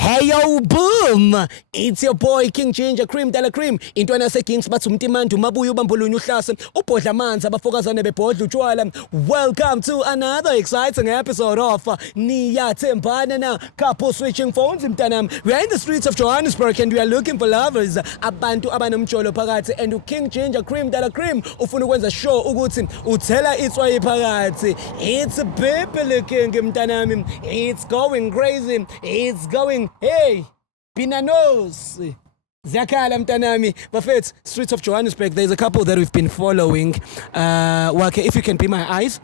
Hey yo, boom! It's your boy King Ginger Cream Dala Cream. Intwana se-Kings bathi umtimandi umabuya ubambulunye uhlase ubhodla amanzi abafokazane bebhodla utshwala. Welcome to another exciting episode of Niyathembana Na. Couple switching phones mntanami. We are in the streets of Johannesburg and we are looking for lovers. Abantu abanomjolo phakathi and King Ginger Cream Dala Cream ufuna ukwenza show ukuthi uthela itswayi phakathi. It's people king mntanami. It's going crazy. It's going hey, Pinanos. Zakala mtanami. Buffet, streets of Johannesburg. There's a couple that we've been following. If you can be my eyes.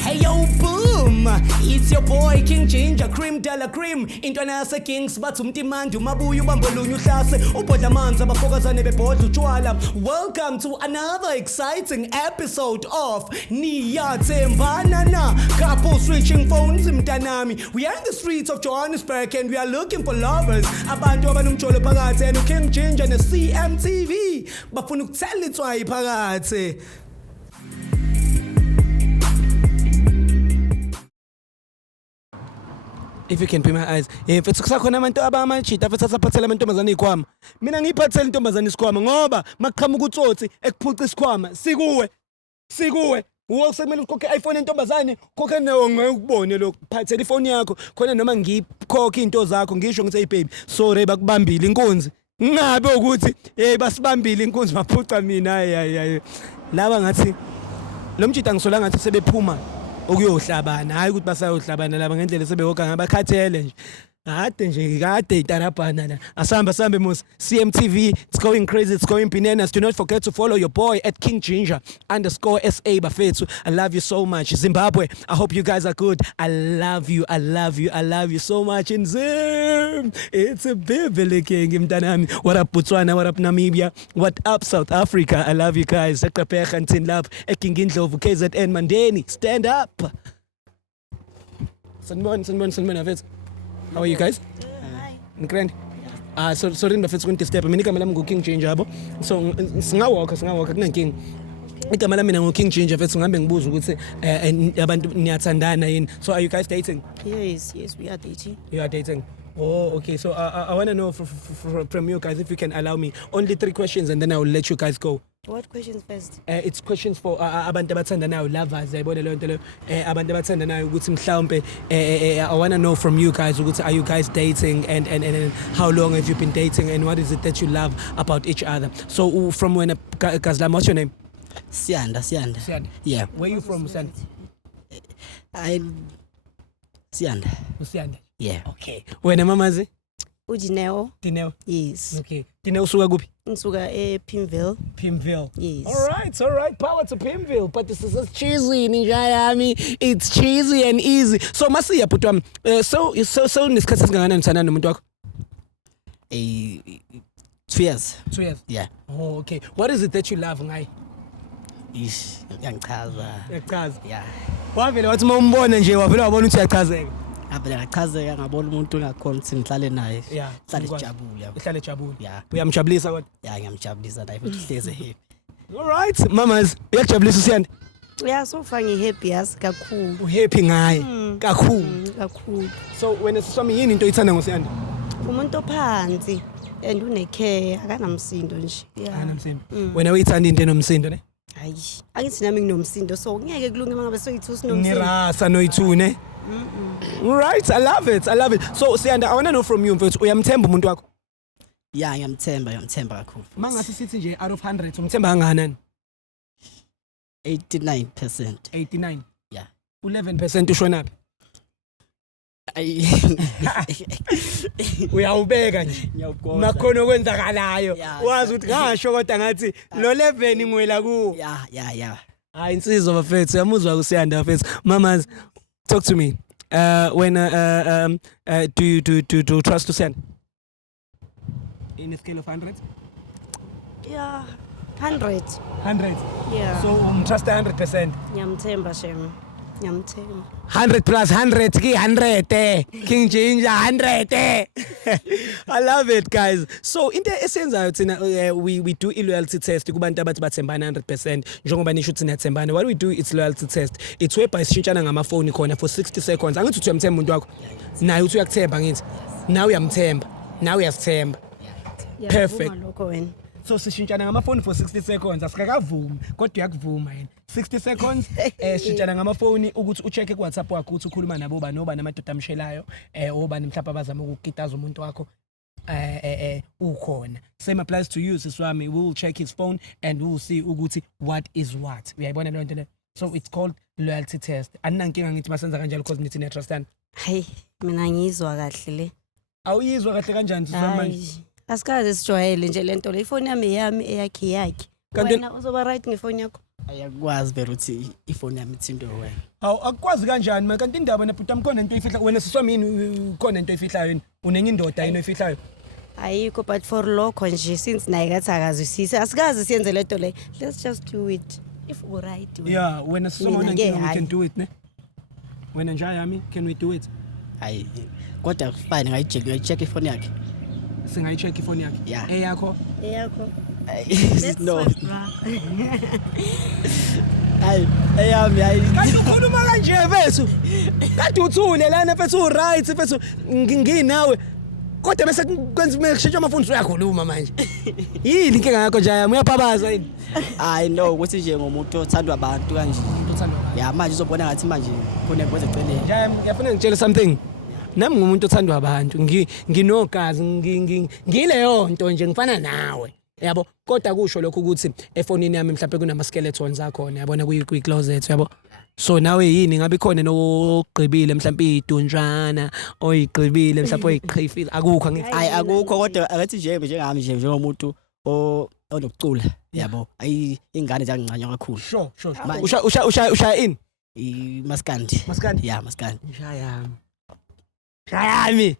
Hey yo, boom! It's your boy King Ginger Cream Dala Cream. Intwana se-Kings bathi umtimandi umabuya ubambulunye uhlase ubhodla amanzi abafokazane bebhodla utshwala. Welcome to another exciting episode of Niyathembana Na. Couple switching phones mtanami. We are in the streets of Johannesburg and we are looking for lovers. Abantu abanomjolo phakathi and King Ginger na CMTV bafuna ukuthela itswayi phakathi. If you can be my eyes. If it's kusakhona abantu abamachita futhi asaphathela amantombazane izikhwama. Mina ngiyiphathela intombazane isikhwama ngoba makuqhamuka utsotsi ekuphuca isikhwama sikuwe. Usemele ukhokhe iPhone entombazane, khokhe nawo ngekubone lokho. Phathela ifoni yakho khona noma ngikhokhe into zakho ngisho ngithi hey baby, sorry bakubambile inkunzi. Ngabe ukuthi basibambile inkunzi baphuca mina hayi. Laba ngathi lo mjita ngisola ngathi sebephuma ukuyohlabana hayi ukuthi basayohlabana laba ngendlela sebehoka ngabakhathele nje kade itarabhana la asambe mos CMTV. It's going crazy, it's going bananas. Do not forget to follow your boy at King Ginger _SA bafethu. I love you so much Zimbabwe. I hope you guys are good. I love you so much in Zim. It's a Bibli King mtanami. What up Botswana, what up Namibia, what up South Africa. I love you guys. Sekapekha and love King Indlovu KZN Mandeni. Stand up. Sanbon afethu. How are you guys? Hi. Grand. Sorry bafethu kunidisturb. Mina igama lami King Ginger yabo. So singawalka kunenkinga. Igama lami mina King Ginger bafethu ngihambe ngibuza ukuthi abantu niyathandana yini. So are you guys dating? Yes, we are dating. You are dating. Oh, okay. So I want to know from you guys if you can allow me only 3 questions and then I will let you guys go. What questions first? It's questions for abantu abathandanayo lovers yayibona leyo nto leyo abantu abathandanayo ukuthi mhlawumbe I want to know from you guys ukuthi are you guys dating and how long have you been dating and what is it that you love about each other. So from when Gazlam, what's your name? Sianda. Yeah. Where are you from, Sianda? I'm Sianda. Yeah. Okay. Wena mamazi? Dineo. Yes. Okay. Dineo usuka kuphi? Ngisuka Pimville. Yes. All right. Power to Pimville. But this is cheesy, ninja yami. It's cheesy and easy. So masiya bhuti wami. So nesikhathi esingakanani sana nomuntu wakho? 2 years. 2 years. Yeah. Oh, okay. What is it that you love ngaye? Ngiyachaza. Yeah. Wavela wathi mawumbona nje wavela wabona ukuthi uyachazeka. Abela ngachazeka ngabona umuntu ongakhona ukuthi ngihlale naye. Ihlale ejabule. Yeah. Uyamjabulisa kodwa? Yeah, ngiyamjabulisa naye futhi hleze happy. All right, mamas. Uyakujabulisa uSiyanda? Yeah, so far ngihappy yazi kakhulu. Uhappy ngaye kakhulu. So wena siswami yini into oyithanda ngoSiyanda? Umuntu ophansi and unecare akanamsindo nje. Yeah. Akanamsindo. Wena uyithanda into enomsindo ne? Hayi, angithi nami nginomsindo so ngeke kulunge mangabe soyithu sinomsindo. Nirasa noyithune. Right, I love it. So Siyanda, I want to know from you mfethu uyamthemba umuntu wakho? Yeah, ngiyamthemba kakhulu. Mangase sithi nje out of 100 umthemba kangakanani? 89%. 89. Yeah. 11% ushonaphi? Ay. Uyawubeka nje. Nakhona okwenzakalayo. Wazi ukuthi ngasho kodwa ngathi lo 11 ngwela kuwo. Yeah. Hayi insizwa bafethu, uyamuzwa kuSiyanda bafethu. Mamas, talk to me. When do you trust Siyanda? In a scale of 100? Yeah, 100. 100. Yeah. So trust 100%. Ngiyamthemba shem. Ngiyamthemba. 100 plus 100 ki 100 King Ginger 100 I love it guys. So into esenzayo thina we do a loyalty test kubantu abathi bathembana 100% njengoba nisho ukuthi niyathembana. What we do it's loyalty test. It's whereby sishintshana ngamafoni khona for 60 seconds. Angithi uthi uyamthemba umuntu wakho. Naye uthi uyakuthemba ngithi. Nawe uyamthemba. Nawe uyasithemba. Perfect. Lokho wena. So sishintshana ngamafoni for 60 seconds asikakavumi kodwa uyakuvuma yena 60 seconds sishintshana ngamafoni ukuthi ucheck ku WhatsApp wakho ukuthi ukhuluma nabo banoba namadoda amshelayo obani mhlawumbe abazama ukukitaza umuntu wakho ukhona. Same applies to you siswami. We will check his phone and we will see ukuthi what is what. Uyayibona le nto le. So it's called loyalty test. Aninankinga ngithi masenza kanjalo because nithi niyatrustana. Hayi mina ngizwa kahle le. Awuyizwa kahle kanjani siswami manje? Asikaze sijwayele nje lento le ifoni yami eyakhe. Wena uzoba right ngefoni yakho. Ayakwazi vele ukuthi ifoni yami ithindo wena. Hawu akwazi kanjani manje kanti indaba nebhuta mkhona into oyifihlayo wena siswami yini khona into oyifihlayo yini unenye indoda yini oyifihlayo? Ayikho but for lokho nje since naye kathi akazwisisi asikaze siyenze lento le. Let's just do it. If we right. Yeah, wena sisona we can do it ne. Wena nja yami can we do it? Hayi kodwa fine ngayicheck ifoni yakhe. Singayicheck ifoni yakhe. Eyakho? No. Eyami hayi. Kanti ukhuluma kanje mfethu. Kade uthule lana mfethu u right mfethu nginawe. Kodwa bese kwenza meshintsha amafoni uyakhuluma manje. Yini inkinga yakho nje yami uyaphabaza yini? I know ukuthi nje ngomuntu othandwa abantu kanje. Ya manje uzobona ngathi manje khona kwenze eceleni. Nje ngiyafuna ngitshele something. Nami ngumuntu othandwa abantu nginogazi ngileyo nto nje ngifana nawe yabo kodwa kusho lokho ukuthi efonini yami mhlawumbe kunama skeletons akhona yabona kwi closet yabo so nawe yini ngabe khona nogqibile mhlawumbe idunjana oyigqibile mhlawumbe oyiqhifile akukho ngithi hayi akukho kodwa akathi njengami njengomuntu onokucula yabo ayi ingane zangincanywa kakhulu sure usha in maskandi yeah maskandi Shayami.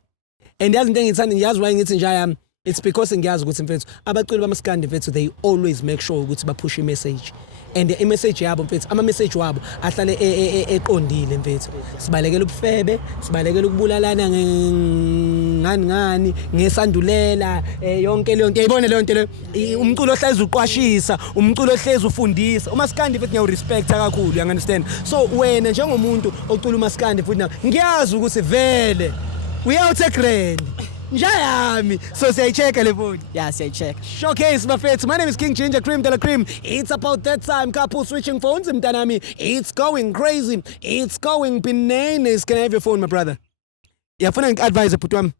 And yazi into engithanda ngiyazi why ngithi njayami. It's because ngiyazi ukuthi mfethu abaculi bamaskandi mfethu they always make sure ukuthi bapush message. And the message yabo mfethu ama message wabo ahlale eqondile mfethu. Sibalekela ubufebe, sibalekela ukubulalana ngani ngesandulela yonke le nto yayibona le nto le umculo ohlezi uqwashisa, umculo ohlezi ufundisa. Umaskandi mfethu ngiyawurespect kakhulu, you understand? So wena njengomuntu ocula umaskandi futhi na ngiyazi ukuthi vele uyawuthe grand. Njayami. So siyayichecka le phone. Yeah, siyayichecka. Showcase bafethu. My name is King Ginger Cream de la Cream. It's about that time couple switching phones mntanami. It's going crazy. It's going bananas. Can I have your phone my brother? Yafuna ngi-advise bhuti wami.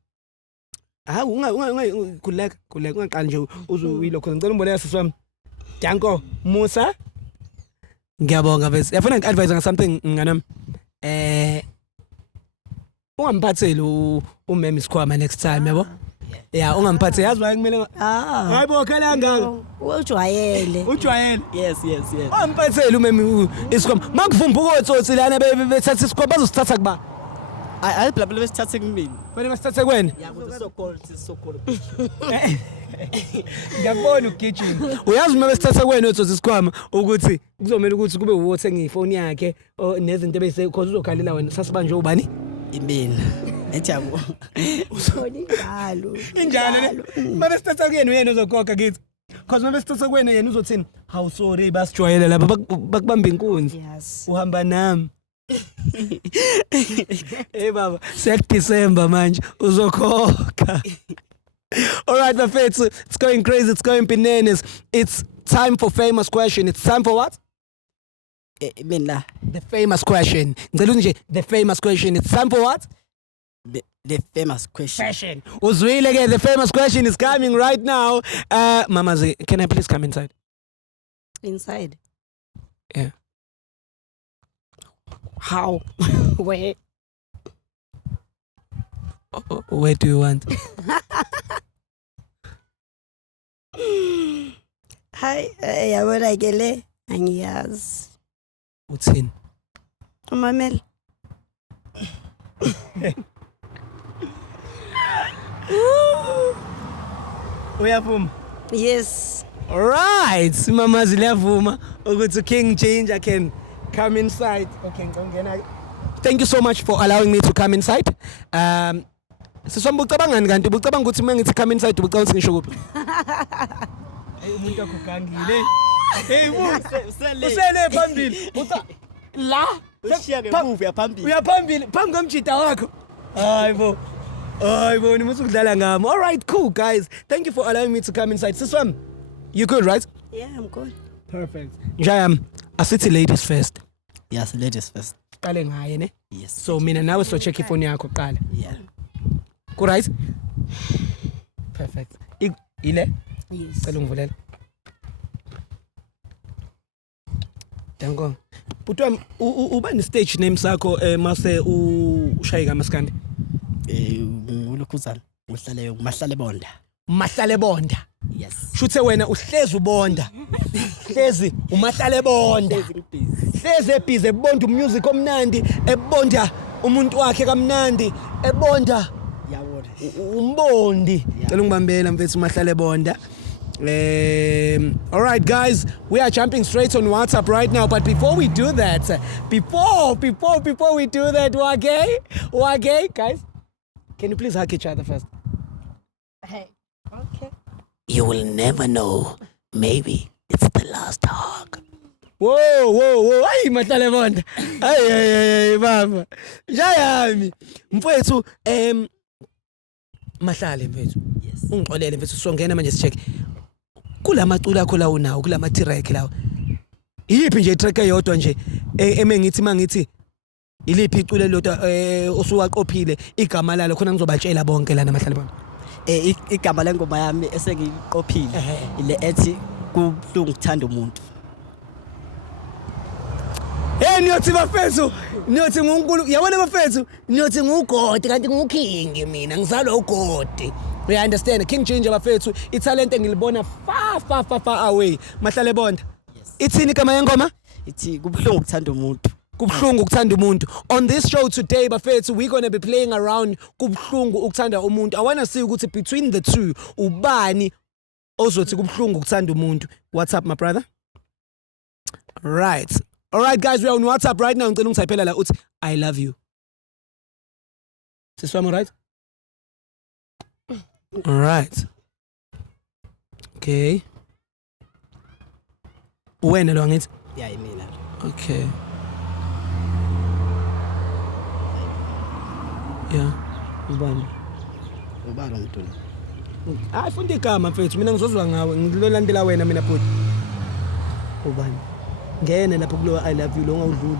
Kuleka ungaqali nje uzuyilokho ngicela umboleka sisi wami. Danko Musa. Ngiyabonga bese. Yafuna ngi-advise nga something nganami. Ungamphatheli umeme isikhwama next time yabo. Yeah, ungamphathe yazi why kumele hayibo khala ngaka. Ujwayele. Yes. Ungamphatheli umeme isikhwama. Makuvumbuka otsotsi lana bethatha isikhwama bazosithatha kuba. Hayi phela besithathe kimi. Wena masithathe kwena? Yeah, so cold. Ngiyabona ugijima. Uyazi uma besithatha kwena otsotsi isikhwama ukuthi kuzomela ukuthi kube uwothenga ifoni yakhe nezinto bese because uzokhalela wena sasibanje ubani? Imina. Ejabo. Usoni njalo. Injalo. Mabe sithatha kuyena uyena uzokhokha kithi. Because mabe sithatha kwena yena uzothini? How sorry basijwayele lapha bakubamba inkunzi. Yes. Uhamba nami. Hey baba, December manje uzokhokha. All right bafethu, it's going crazy, it's going bananas. It's time for famous question. It's time for what? Mina. The famous question. Ngicela nje the famous question. It's time for what? The famous question. Uzwile ke the famous question is coming right now. Mamazi, can I please come inside? Inside? Yeah. How? Where? Where do you want? Hi, yabona ke le angiyazi. Uthini? Umamela. Uyavuma? Yes. All right, Mamazi liyavuma ukuthi King Ginger can come inside. Okay, thank you so much for allowing me to come inside. Siswami ucabangani kanti ubucabanga ukuthi mangithi come inside ubucabanga ukuthi ngisho kuphi? Hey umuntu akugangile. Hey usele phambili. La ushiya ngemuva yaphambili. Uyaphambili phambi komjida wakho. Hayibo. Hayibo nimuthi ukudlala ngami. All right, cool guys. Thank you for allowing me to come inside. Siswami, you good, right? Yeah, I'm good. Perfect. Njayam, asithi ladies first. Yes, ladies first. Qale ngaye ne? Yes. So mina nawe so check ifoni yakho qala. Yeah. Ku right? Perfect. Ile? Yes. Cela ungivulela. Danko. Butwa uba ni stage name sakho mase ushayika maskandi. Ngulukhuzana. Uhlale Mahlale Bonda. Mahlale Bonda. Yes. Shuthe wena uhlezi ubonda. Hlezi umahlale bonda. Hlezi ebhize ebonda umusic omnandi, ebonda umuntu wakhe kamnandi, ebonda Yabona. umbondi. Cela ungibambela mfethu umahlale bonda. All right guys, we are jumping straight on WhatsApp right now, but before we do that, before we do that, wage guys, can you please hug each other first? Hey. Okay. You will never know. Maybe it's the last hug. Whoa. Ay, mahlale bonda. Ay, baba. Jayami. Mfowethu, mahlale mfethu. Yes. Ungixolele mfethu songena manje sicheck. Kulamacula akho la unawo, kulama track lawo. Iyiphi nje track eyodwa nje emengithi mangithi iliphi icule lodwa osuwaqophile igama lalo khona ngizobatshela bonke lana mahlale bonda. Igama lengoma yami esengiqophile ile ethi kubuhlungu ukuthanda umuntu. Niyothi bafethu, niyothi nguNkulunkulu, yabona bafethu, niyothi ngugodi kanti nguking mina, ngizalwa ugodi. We understand, King Ginger bafethu, italent engilibona far away. Mahlale bonda. Yes. Ithini igama yengoma? Ithi kubuhlungu ukuthanda umuntu. Kubuhlungu ukuthanda umuntu. On this show today bafethu, we're going to be playing around kubuhlungu ukuthanda umuntu. I want to see ukuthi between the two ubani ozothi kubuhlungu ukuthanda umuntu. What's up my brother? Right. All right guys, we are on WhatsApp right now. Ngicela ungithaphela la uthi I love you. Siswami right? All right. Okay. Wena lo ngithi? Yeah, imina. Okay. Yeah. Ubani? Ubani umuntu lo? Hayi funda igama mfethu, mina ngizozwa ngawe, ngilolandela wena mina futhi. Ubani? Ngene lapho kulo I love you lo ngawudluli.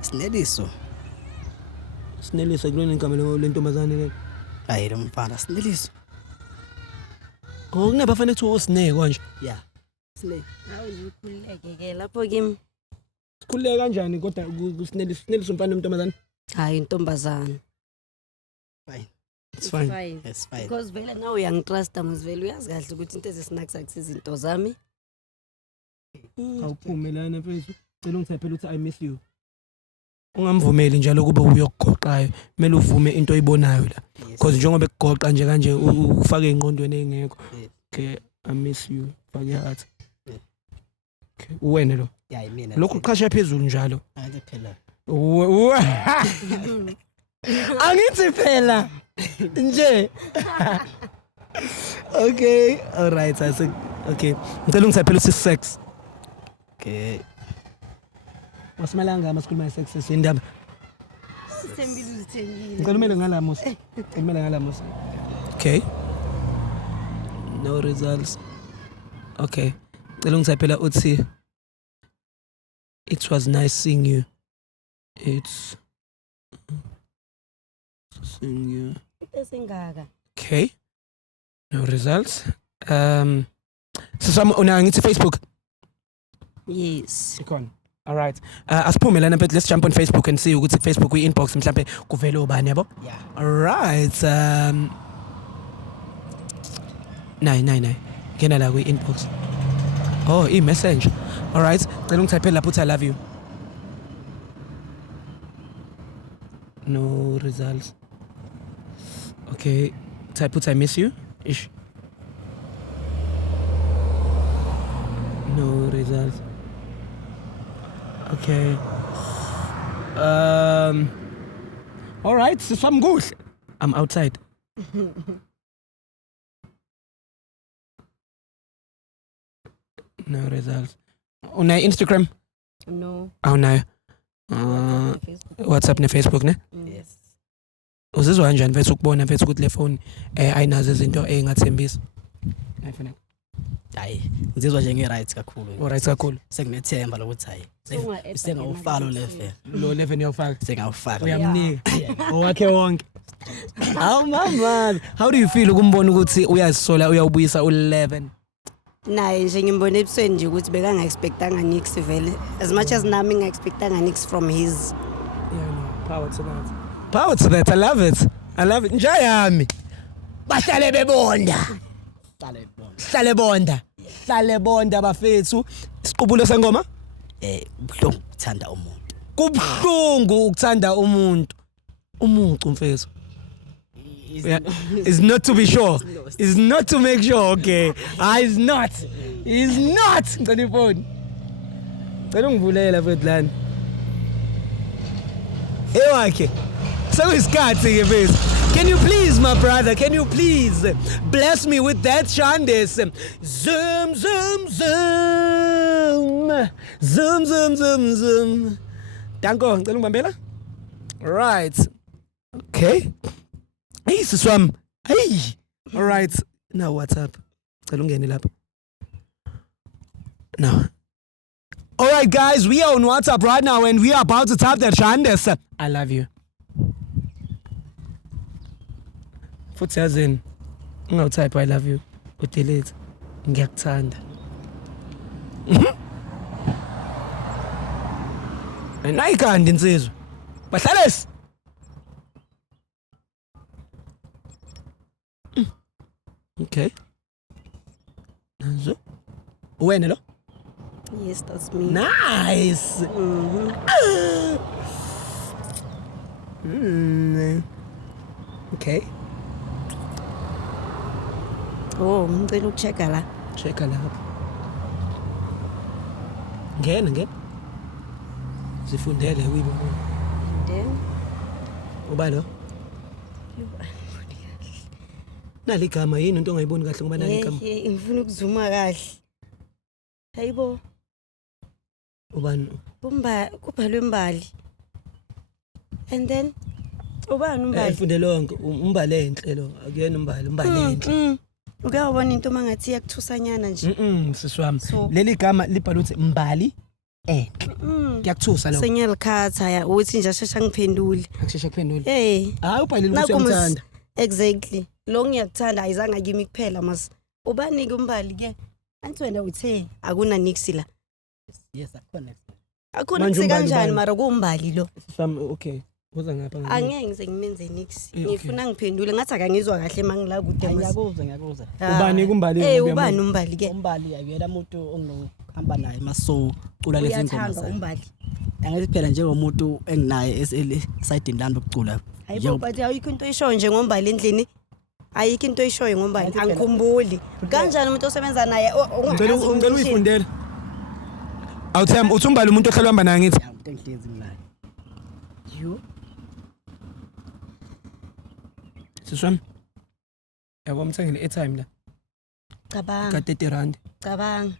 Sineliso. Sinelisa kulona igama lentombazane le. Hayi lo mfana Sineliso. Kunebafana ethi usine konje. Yeah. Sine. Hawu ukhuleke ke lapho kimi. Sikhuleke kanjani kodwa kusinelisa umfana nentombazane? Hayi intombazana. Fine. It's fine. It's fine. Because vele nawe uyangitrust mzivele uyazi kahle ukuthi into ezisinakisa kusizinto zami. Awuphumelana mfethu. Cela ungithaphela uthi I miss you. Ungamvumeli njalo kube uyokugoqayo. Kumele uvume into oyibonayo la. Because njengoba ekugoqa nje kanje ufake ingqondweni engekho. Okay, I miss you. Fake heart. Okay, uwena lo. Yeah, imina. Lokho uqhasha phezulu njalo. Hayi phela. Angithi phela. Nje. Okay, all right, I said okay. Ngicela ungithaphela uthi sex. Okay. Wasimalanga masikhuluma sex indaba. Sithembile. Ngicela umele ngalamusa. Ngimele ngalamusa. Okay. No results. Okay. Ngicela ungithaphela uthi it was nice seeing you. It's seeing you. Esengaka. Okay. No results. Siswami una ngithi Facebook. Yes. Ikon. All right. Asiphume lana mfethu, let's jump on Facebook and see ukuthi Facebook kwi-inbox mhlambe kuvela ubani yabo. Yeah. All right. Nay. Ngena la kwi-inbox. Oh, i-message. All right. Cela ungithaphela lapho uthi I love you. No results. Okay. Type uthi I miss you. Ish. No results. Okay. All right, siswami kuhle. I'm outside. No results. Una Instagram? No. Oh no. WhatsApp ne Facebook ne? Yes. Uzizwa kanjani mfethu ukubona mfethu ukuthi le phone ayinazo izinto engathembisi? Ayifana. Hayi, ngizizwa nje nge-right kakhulu. Right kakhulu. Senginethemba lokuthi hayi. Sengawufaka level. Lo level uyawufaka. Sengawufaka. Uyamnika. Owakhe wonke. Hawu mama. How do you feel ukumbona ukuthi uyazisola uyawubuyisa u11? Naye nje ngimbona ebusweni nje ukuthi bekanga-expectanga nix vele. As much as nami nga-expectanga nix from his. Yeah, no. Power to that. Power to that. I love it. I love it. Njayami. Bahlale bebonda. Hlale bonda bafethu. Isiqubulo sengoma? Buhlungu ukuthanda umuntu. Kubhlungu ukuthanda umuntu. Umuntu mfethu. Yeah. It's not to be sure. It's not to make sure, okay. It's not. It's not. Ngicela ifoni. Cela ungivulela mfethu lana. Ewakhe. Sekuyisikhathi ke mfethu. Can you please, my brother, can you please bless me with that Shandes? Zoom, zoom, zoom. Zoom, zoom, zoom, zoom. Danko, ngicela ungibambela? Right. Okay. Hey, siswam. Hey. All right. Now what's up? Ngicela ungene lapha. Now. All right, guys, we are on WhatsApp right now and we are about to tap that Shandes. I love you. Futhi yazini ungawutype I love you udelete ngiyakuthanda. Nayikandi insizwa bahlalesi. Okay. Nazo wena lo? Yes, that's me. Nice. Okay. Oh, ngicela ukuchecka la. Checka lapha. Ngena. Sifundele wibo. Then Uba lo? Nali igama yini into ongayiboni kahle ngoba nali igama? ngifuna ukuzuma kahle. Hayibo, Ubani? kubhalwe Mbali. And then ubani umbali? Ifunde lonke umbale enhle lo. Akuyena umbali enhle. Ukuyabona into mangathi yakuthusanyana nje. Siswami. Leli gama libhalwe ukuthi Mbali enhle. Kuyakuthusa lo. Senyalikhatha ya uthi nje ashesha ngiphendule. Akusheshe kuphendula. Hayi ubhalile ukuthi uyamthanda. Exactly. Lo ngiyakuthanda ayizange kimi kuphela mas. Ubani ke umbali ke? Anti wena uthe akuna nix la. Yes, akhona. Akuna nix kanjani mara kumbali lo. Siswami okay. Uza ngapha. Angeke ngize ngimenze nix. Ngifuna ngiphendule ngathi akangizwa kahle mangila kude mas. Ngiyakuza. Ubani kumbali? Ubani umbali ke? Umbali ayuyela umuntu ongohamba naye maso cula lezi ngoma zakhe. Umbali. Angathi phela njengomuntu enginaye esidini lami lokucula. Hayibo but ayikho into eshoyo nje ngombali endlini. Ayikho into eshoyo ngombali angikhumbuli. Kanjani umuntu osebenza naye ngicela uyifundele. Awuthemba uthi umbali umuntu ohlala uhamba naye ngithi. Umuntu engihlezi naye. You Siswami. Yabo mthengele airtime la. Cabanga. Ka 30 rand. Cabanga.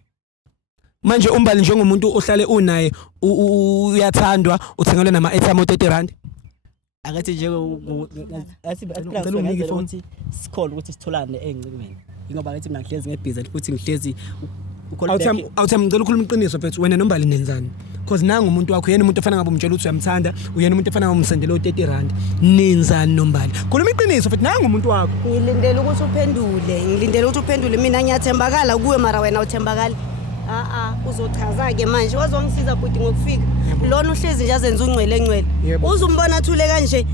Manje umbali njengomuntu ohlale unaye uyathandwa uthengelwe nama airtime o 30 rand. Akathi nje ukuthi sikhole ukuthi sitholane engcimeni. Ingoba ngathi mina ngihlezi ngebhizi futhi ngihlezi Awuthemba ngicela ukukhuluma iqiniso mfethu wena nombali nenzani because nanga umuntu wakho yena umuntu ofana ngabe umtshela ukuthi uyamthanda uyena umuntu ofana ngabe umsendele o 30 rand nenzani nombali khuluma iqiniso mfethu nanga umuntu wakho ngilindele ukuthi uphendule mina ngiyathembakala kuwe mara wena uthembakala uzochaza ke manje wazongisiza futhi ngokufika lona uhlezi nje azenza ungcwele uzumbona athule kanje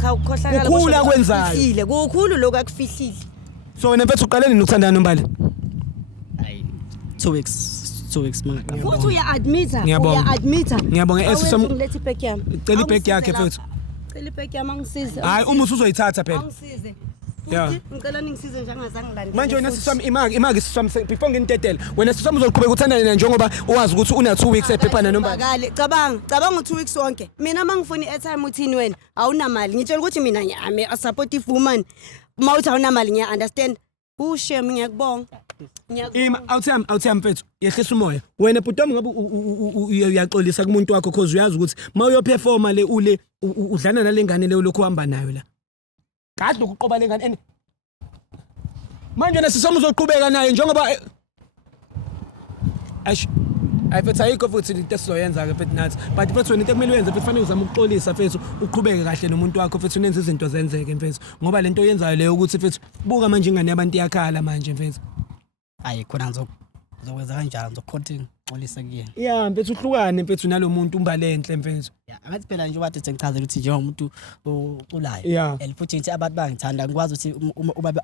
cha ukhohlakala kukhula kwenzayo kukhulu lokho akufihlile so wena mfethu uqaleni nokuthandana nombali 2 weeks manga futhi uya-admita ngiyabonga ngilethile ibhegi yami cela ibhegi yakhe mfethu cela ibhegi yami angisize hayi uma usuzoyithatha phela angisize Yeah. Ngicela ningisize nje angazangilandela. Manje wena sisami imaki sisami before nginitetela wena sisami uzoqhubeka uthandane na njengoba uwazi ukuthi una 2 weeks ephephana noma cabanga u2 weeks wonke mina mangifuni airtime uthini wena awunamali ngitshela ukuthi mina ngiyame a supportive woman mawuthi awunamali ngiya understand ushame ngiyakubonga awuthami mfethu yehlisa umoya wena bhutomi ngabe uyaxolisa kumuntu wakho cause uyazi ukuthi mawuyoperforma le ule udlana nalengane le lokho uhamba nayo la kadlo ukuqoba lengane and manje nasisoma uzoqhubeka naye njengoba ayifethu ayikho futhi into esizoyenza ke futhi nathi but futhi wena into ekumele uyenze futhi kufanele uzame ukuxolisa futhi uqhubeke kahle nomuntu wakho futhi unenze izinto zenzeke mfethu ngoba lento oyenzayo leyo ukuthi futhi buka manje ingane yabantu iyakhala manje mfethu hayi khona ngizokwenza kanjalo ngizokhontinue xolisa kuyena yeah mfethu uhlukane mfethu nalomuntu umbalenhle mfethu angathi phela nje wathi sengichazela ukuthi njengomuntu ulayo futhi nje abantu bangithanda ngikwazi ukuthi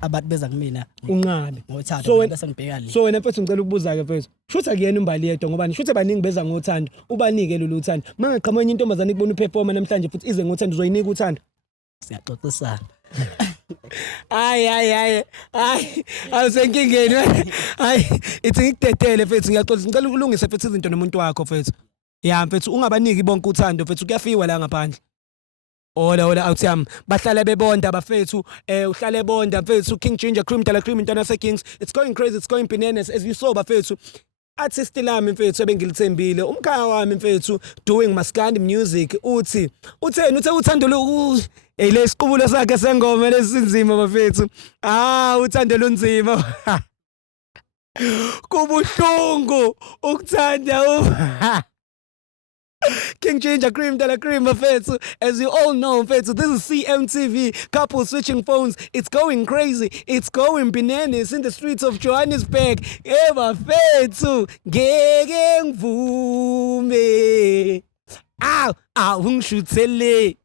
abantu beza kumina unqabe ngothando bese ngibheka le so wena mfethu ngicela ukubuza ke mfethu shutha kuyena umbali yedwa ngoba shutha baningi beza ngothando ubanike lolu thando mangaqhamuka intombazane ikubona uperforma namhlanje futhi ize ngothando uzoyinika uthando siyaxoxisana Ay awusenkingeni hayi ithi ngikutetele mfethu ngiyaxolisa ngicela ukulungisa mfethu izinto nomuntu wakho mfethu yeah mfethu ungabaniki bonke uthando mfethu kuyafiwa la ngaphandle ola awuthami bahlala bebonda bafethu uhlale bonda mfethu King Ginger Cream Dala Cream intwana se-Kings it's going crazy it's going bananas as you saw bafethu artist lami mfethu ebengilithembile umkhaya wami mfethu doing maskandi music utheni uthe uthando lo lesiqubulo sakhe sengoma lesinzima bafethu uthando lonzima kubuhlungu ukuthanda King Ginger Cream Dala Cream bafethu as you all know mfethu this is CMTV couple switching phones it's going crazy it's going bananas in the streets of Johannesburg bafethu ngeke ngivume ungishutele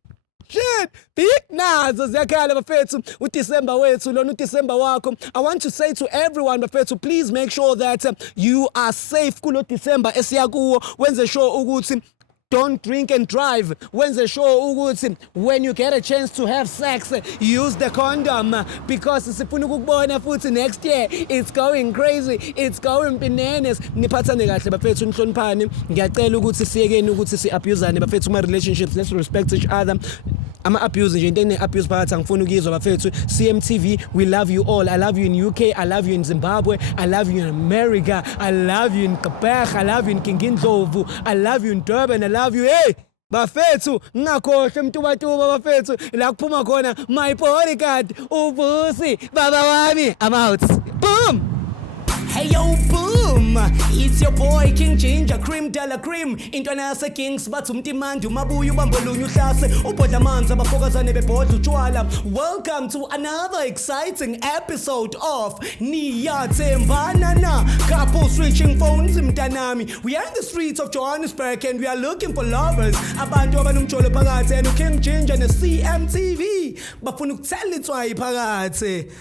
shit big nazo ziyakhala bafethu uDecember wethu lona uDecember wakho I want to say to everyone bafethu please make sure that you are safe kulo December esiyakuwo wenze sure ukuthi don't drink and drive. Wenze sure ukuthi when you get a chance to have sex, use the condom because sifuna ukubona futhi next year it's going crazy, it's going bananas. Niphathane kahle bafethu nihloniphane. Ngiyacela ukuthi siyekeni ukuthi si-abusane bafethu kuma relationships. Let's respect each other. Ama-abuse nje into ene-abuse phakathi angifuni ukuyizwa bafethu. CMTV, we love you all. I love you in UK, I love you in Zimbabwe, I love you in America, I love you in Kapech, I love you in Kingindlovu, I love you in Durban, I love you bafethu ngakhohle mtubatuba bafethu la kuphuma khona my bodyguard ubusi baba wami I'm out boom. Hey yo boom, it's your boy King Ginger Cream Dala Cream intwana yase-Kings bathi umtimandi umabuya ubambolunya uhlase ubhodla amanzi abafokazane bebhodla utshwala. Welcome to another exciting episode of Niyathembana Na couple switching phones mntanami. We are in the streets of Johannesburg and we are looking for lovers abantu abanomjolo phakathi and King Ginger ne CMTV bafuna ukuthela itswayi phakathi.